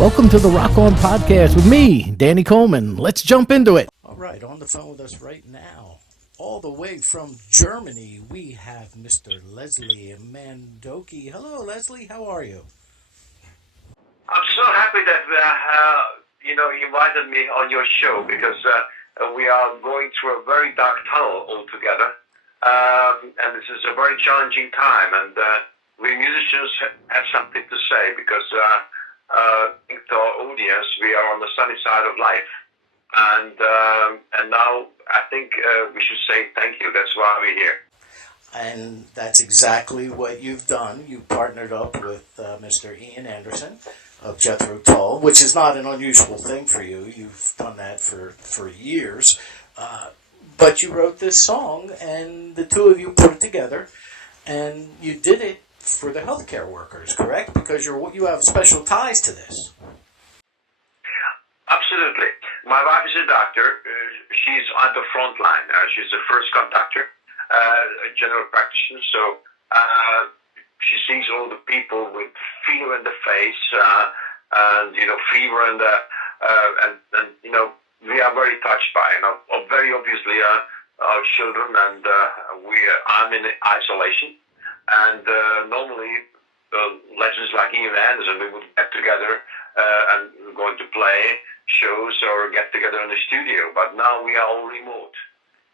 Welcome to the Rock On Podcast with me, Danny Coleman. Let's jump into it. All right, on the phone with us right now, all the way from Germany, we have Mr. Leslie Mándoki. Hello, Leslie. How are you? I'm so happy that you invited me on your show because we are going through a very dark tunnel altogether, and this is a very challenging time. And we musicians have something to say because to our audience, we are on the sunny side of life, and now I think we should say thank you. That's why we're here. And that's exactly what you've done. You partnered up with Mr. Ian Anderson of Jethro Tull, which is not an unusual thing for you. You've done that for years. But you wrote this song, and the two of you put it together, and you did it for the healthcare workers, correct? Because you have special ties to this. Absolutely. My wife is a doctor. She's on the front line. She's the first conductor, a general practitioner. So she sees all the people with fever in the face, and fever in the and we are very touched by very obviously our children, and I'm in isolation, and normally legends like Ian Anderson, we would get together and we're going to play shows or get together in the studio, but now we are all remote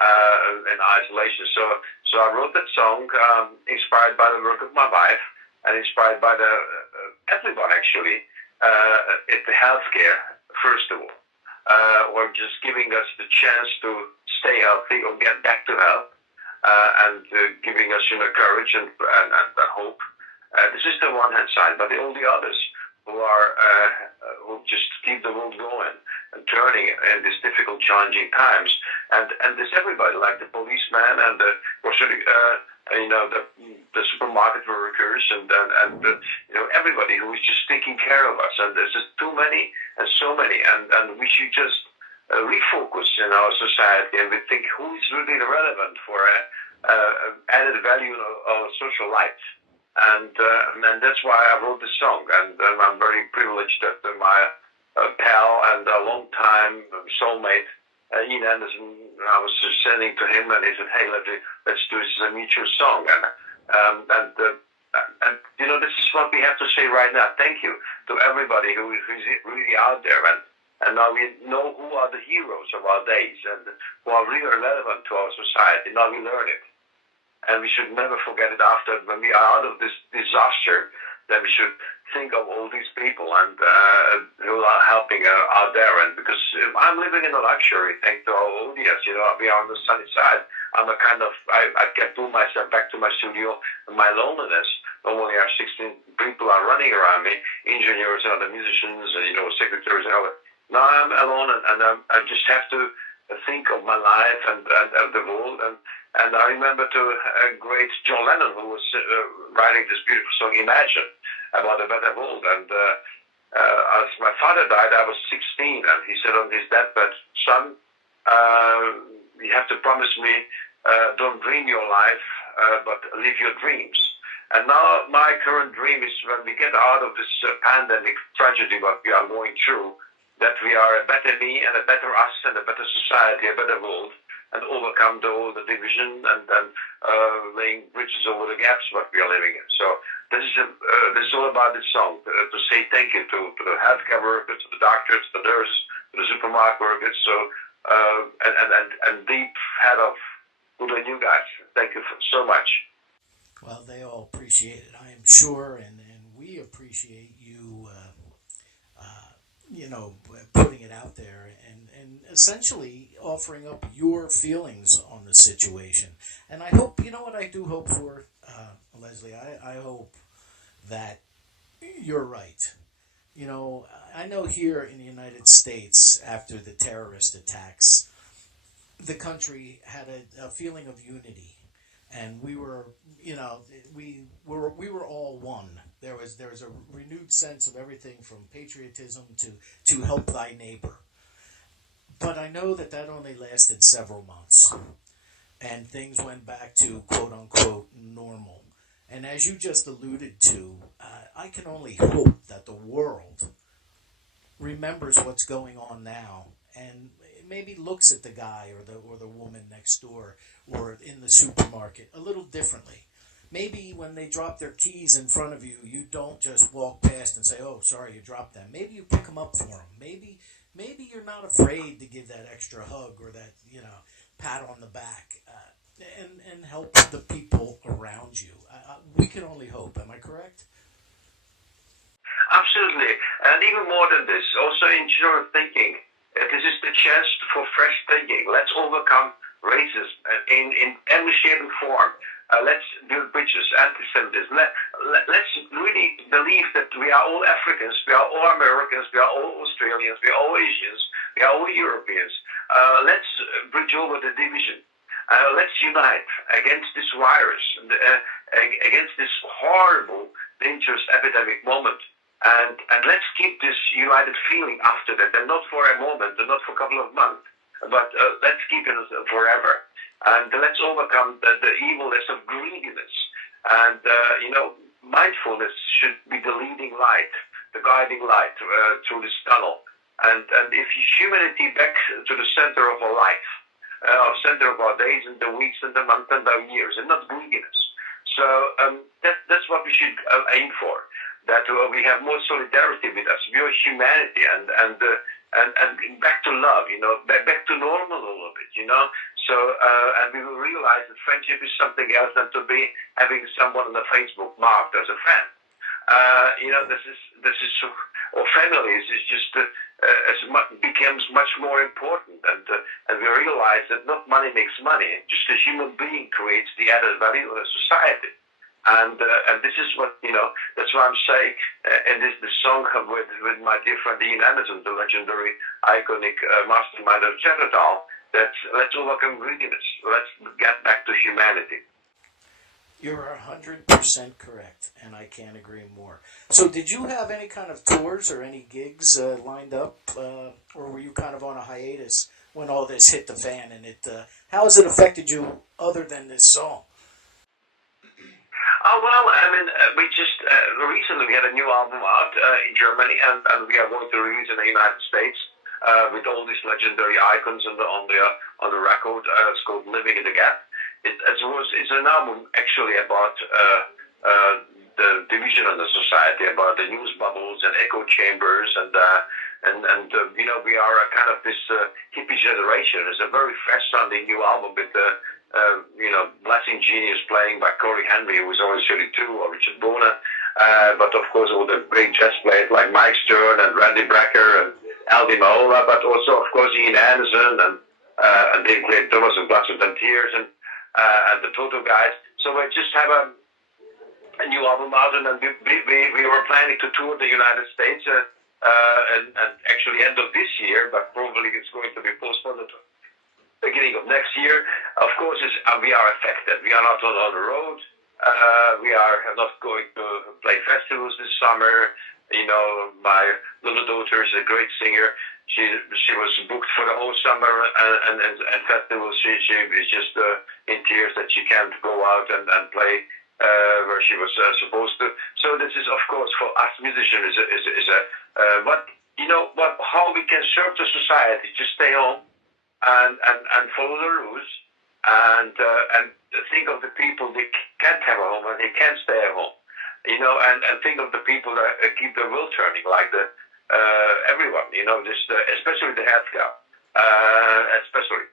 in isolation. So I wrote that song inspired by the work of my wife and inspired by everyone actually at the healthcare, first of all, or just giving us the chance to stay healthy or get back to health, and giving us courage and hope. This is the one hand side, but all the others who are who just keep the world going and turning in these difficult, challenging times, and there's everybody like the policeman and the supermarket workers and everybody who is just taking care of us, and there's just too many and so many, and we should just refocus in our society and we think who is really relevant for added value in our social life. And that's why I wrote this song, and I'm very privileged that my pal and a long-time soulmate, Ian Anderson, I was just sending to him, and he said, "Hey, let's do this as a mutual song." And this is what we have to say right now. Thank you to everybody who's really out there, and now we know who are the heroes of our days and who are really relevant to our society. Now we learn it. And we should never forget it after, when we are out of this disaster, then we should think of all these people and who are helping out there. And because I'm living in a luxury, thanks to our audience, we are on the sunny side. I'm a kind of, I can pull myself back to my studio in my loneliness. Normally I have 16 people are running around me, engineers and other musicians, secretaries and all that. Now I'm alone, and I just have to think of my life and of the world. And I remember a great John Lennon who was writing this beautiful song, Imagine, about a better world. And as my father died, I was 16, and he said on his deathbed, "Son, you have to promise me, don't dream your life, but live your dreams." And now my current dream is when we get out of this pandemic tragedy what we are going through, that we are a better me and a better us and a better society, a better world, and overcome all the division and laying bridges over the gaps what we are living in. So this is all about this song, to say thank you to the healthcare workers, to the doctors, the nurses, to the supermarket workers, and deep head of who are you guys. Thank you so much. Well, they all appreciate it, I am sure, and we appreciate you, putting it out there and essentially offering up your feelings on the situation. And I hope, what I do hope for, Leslie, I hope that you're right. I know here in the United States, after the terrorist attacks, the country had a feeling of unity, and we were all one. There was a renewed sense of everything from patriotism to help thy neighbor. But I know that only lasted several months, and things went back to quote unquote normal. And as you just alluded to, I can only hope that the world remembers what's going on now and maybe looks at the guy or the woman next door or in the supermarket a little differently. Maybe when they drop their keys in front of you, you don't just walk past and say, "Oh, sorry, you dropped them." Maybe you pick them up for them. Maybe you're not afraid to give that extra hug or that pat on the back and help the people around you. We can only hope. Am I correct? Absolutely. And even more than this, also in general thinking, this is the chance for fresh thinking. Let's overcome racism in every shape and form. Let's build bridges, anti-Semitism. Let's really believe that we are all Africans, we are all Americans, we are all Australians, we are all Asians, we are all Europeans. Let's bridge over the division. Let's unite against this virus, against this horrible, dangerous epidemic moment. And let's keep this united feeling after that, and not for a moment, and not for a couple of months, but let's keep it forever. And let's overcome the evilness of greediness. And, mindfulness should be the leading light, the guiding light through this tunnel. And if humanity back to the center of our life, center of our days and the weeks and the months and the years, and not greediness. So that's what we should aim for. That we have more solidarity with us, more humanity, and back to love, back to normal a little bit, So, and we will realize that friendship is something else than to be having someone on the Facebook marked as a friend. This is, or families is just becomes much more important, and we realize that not money makes money, just a human being creates the added value of a society. And this is what, that's why I'm saying, and this the song with my dear friend Ian Anderson, the legendary, iconic mastermind of Jeffertal, that let's overcome greediness. Let's get back to humanity. You're 100% correct, and I can't agree more. So did you have any kind of tours or any gigs lined up, or were you kind of on a hiatus when all this hit the fan? And how has it affected you other than this song? Oh, well, we just recently we had a new album out in Germany, and we are going to release in the United States with all these legendary icons on the record. It's called "Living in the Gap." It's an album actually about the division of the society, about the news bubbles and echo chambers, and we are a kind of this hippie generation. It's a very fresh-sounding new album with Blessing Genius playing by Corey Henry, who was always 32, or Richard Boner, but of course all the great jazz players like Mike Stern and Randy Brecker and Aldi Meola, but also of course Ian Anderson and Dave Clayton Thomas and Blood, Sweat and Tears and the Toto guys. So we just have a new album out, and we were planning to tour the United States and actually end of this year, but probably it's going to be postponed to beginning of next year. Of course, we are affected. We are not on the road. We are not going to play festivals this summer. My little daughter is a great singer. She was booked for the whole summer and festivals. She is just in tears that she can't go out and play where she was supposed to. So this is, of course, for us musicians but how we can serve the society, just stay home and follow the rules and think of the people that can't have a home and they can't stay at home, and think of the people that keep the wheel turning, like everyone, especially the healthcare, especially,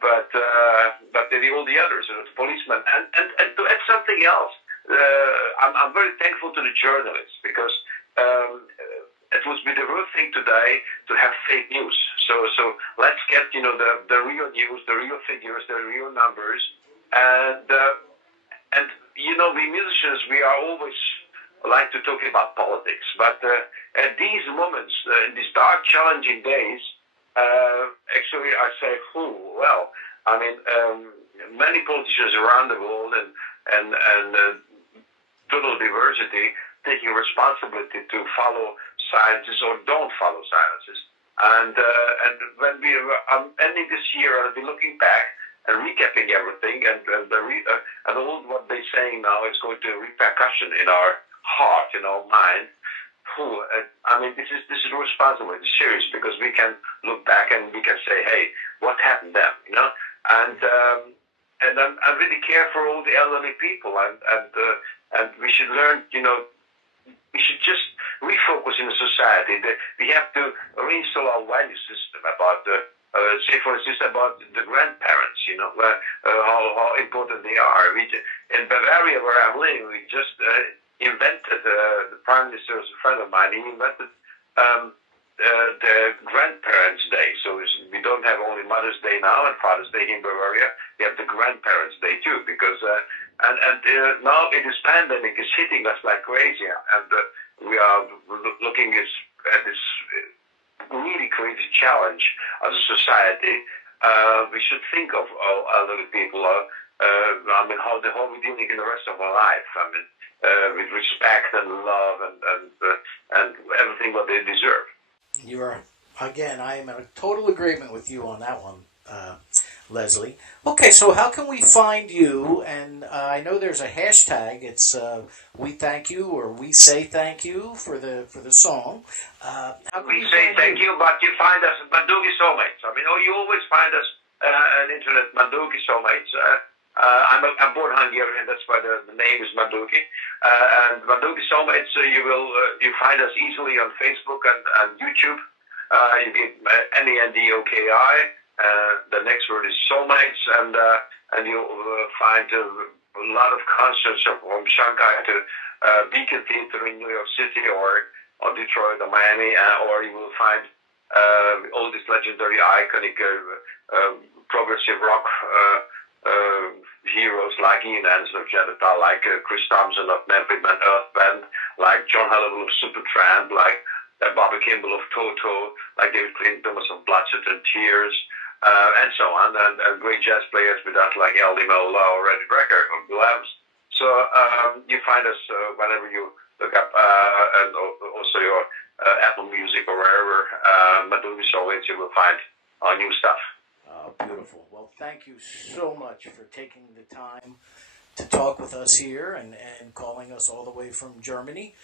but all the others, the policemen, and to add something else, I'm very thankful to the journalists, because it would be the real thing today to have fake news. So let's get the real news, the real figures, the real numbers, and we musicians, we are always like to talk about politics, but at these moments, in these dark, challenging days, actually I say, many politicians around the world and total diversity taking responsibility to follow sciences or don't follow sciences. And when we are ending this year, I'll be looking back and recapping everything, and all what they're saying now is going to repercussion in our heart, in our mind. I mean, this is responsible. It's serious because we can look back and we can say, hey, what happened then? You know, and I really care for all the elderly people, and we should learn. You know, we should just refocus in the society. We have to reinstall our value system about say for instance about the grandparents. You know, how important they are. In Bavaria, where I'm living, we just invented, the prime minister is a friend of mine. He invented the grandparents' day. So we don't have only Mother's Day now and Father's Day in Bavaria. We have the grandparents' day too, because now it is pandemic is hitting us like crazy, and we are looking at this really crazy challenge as a society. We should think of elderly people. I mean, how we're dealing in the rest of our life. I mean, with respect and love and everything what they deserve. You are, again, I am in a total agreement with you on that one, Leslie. Okay, so how can we find you? And I know there's a hashtag. It's we thank you, or we say thank you for the song. We say thank you, but you find us at Mandoki Soulmates. I mean, you always find us on internet, Mandoki Soulmates. I'm born Hungarian, that's why the name is Mndoki. And Mandoki Soulmates, you find us easily on Facebook and YouTube. You get Mendoki. The next word is Soulmates, and you'll find a lot of concerts from Shanghai to Beacon Theater in New York City, or Detroit or Miami, or you will find all these legendary, iconic progressive rock heroes like Ian Anderson of Jedidiah, like Chris Thompson of Memphis Earth Band, like John Hannibal of Supertramp, like Bobby Kimball of Toto, like David Clinton Thomas of Blood, Sweat and Tears, and so on, and great jazz players with that like Aldi Mola or Eddie Brecker of Blue Adams. So you find us whenever you look up, and also your Apple Music or wherever, Mandoki Soulmates, you will find our new stuff. Beautiful. Well, thank you so much for taking the time to talk with us here and calling us all the way from Germany.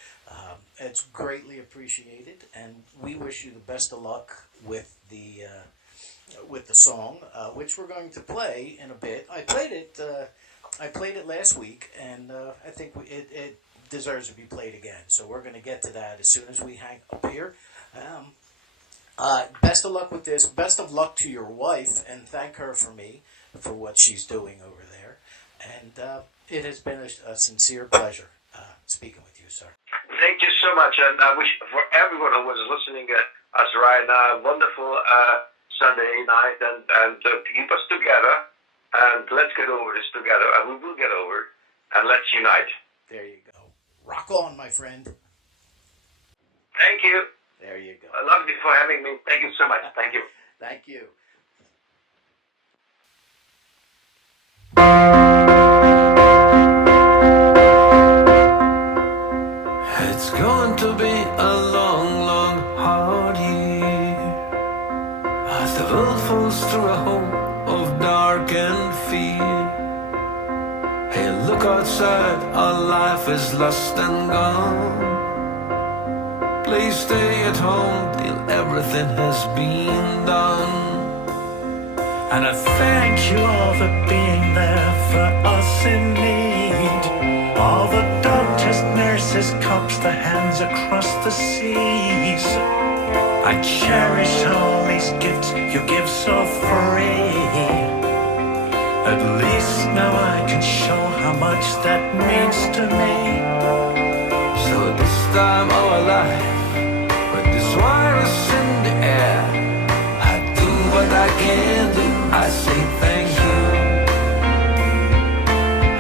It's greatly appreciated, and we wish you the best of luck with the song, which we're going to play in a bit. I played it last week, and I think it deserves to be played again. So we're going to get to that as soon as we hang up here. Best of luck with this. Best of luck to your wife, and thank her for me for what she's doing over there. And it has been a sincere pleasure speaking with you, sir. Thank you so much, and I wish for everyone who was listening us right now a wonderful Sunday night, and keep us together, and let's get over this together, and we will get over it, and let's unite. There you go. Rock on, my friend. Thank you. There you go. I love you for having me. Thank you so much. Thank you. Thank you. It's going to be a long, long, hard year as the world falls through a hole of dark and fear. Hey, look outside, our life is lost and gone. Please stay at home till everything has been done. And I thank you all for being there for us in need. All the doctors, nurses, cops, the hands across the seas. I cherish all these gifts you give so free. At least now I can show how much that means to me. So this time of our life, this virus in the air, I do what I can do, I say thank you.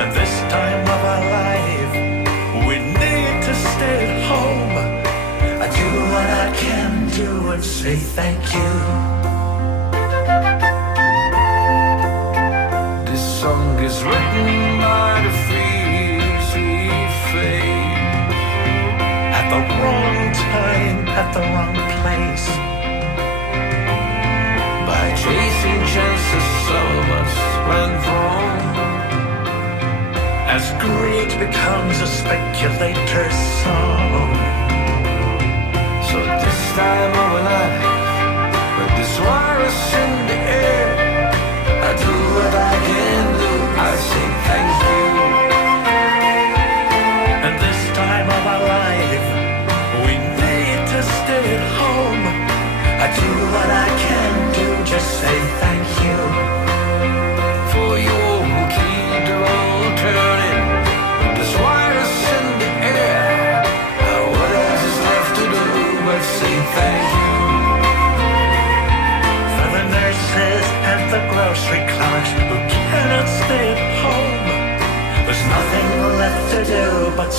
And this time of our life, we need to stay at home. I do what I can do and say thank you. This song is written by the fears we face. At the wrong time, at the wrong place. By chasing chances, so much went wrong. As greed becomes a speculator's song.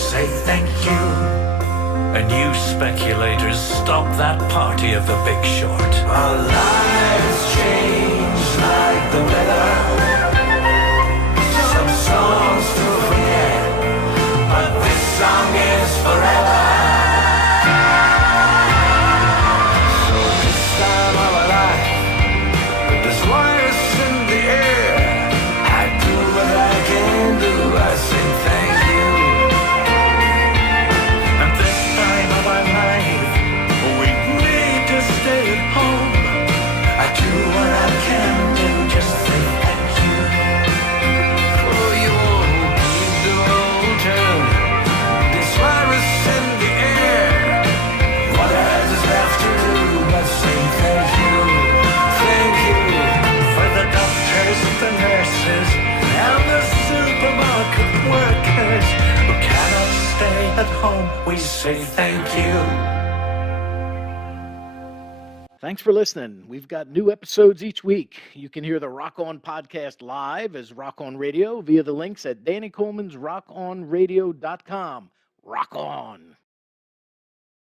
say thank you. And you speculators, stop that party of the Big Short. Our lives change like the weather. Some songs to forget, but this song is forever. So this time of our life, there's wires in the air. I do what I can do, I say thank you. And this time of our life, we need to stay at home. I do what I can do, just say thank you. For you all who keep the world turning, this virus in the air. What else is left to do but say thank you, thank you. For the doctors, the nurses, and the supermarket workers who cannot stay at home, we say thank you. Thanks for listening. We've got new episodes each week. You can hear the Rock On podcast live as Rock On Radio via the links at Danny Coleman's rockonradio.com. Rock on.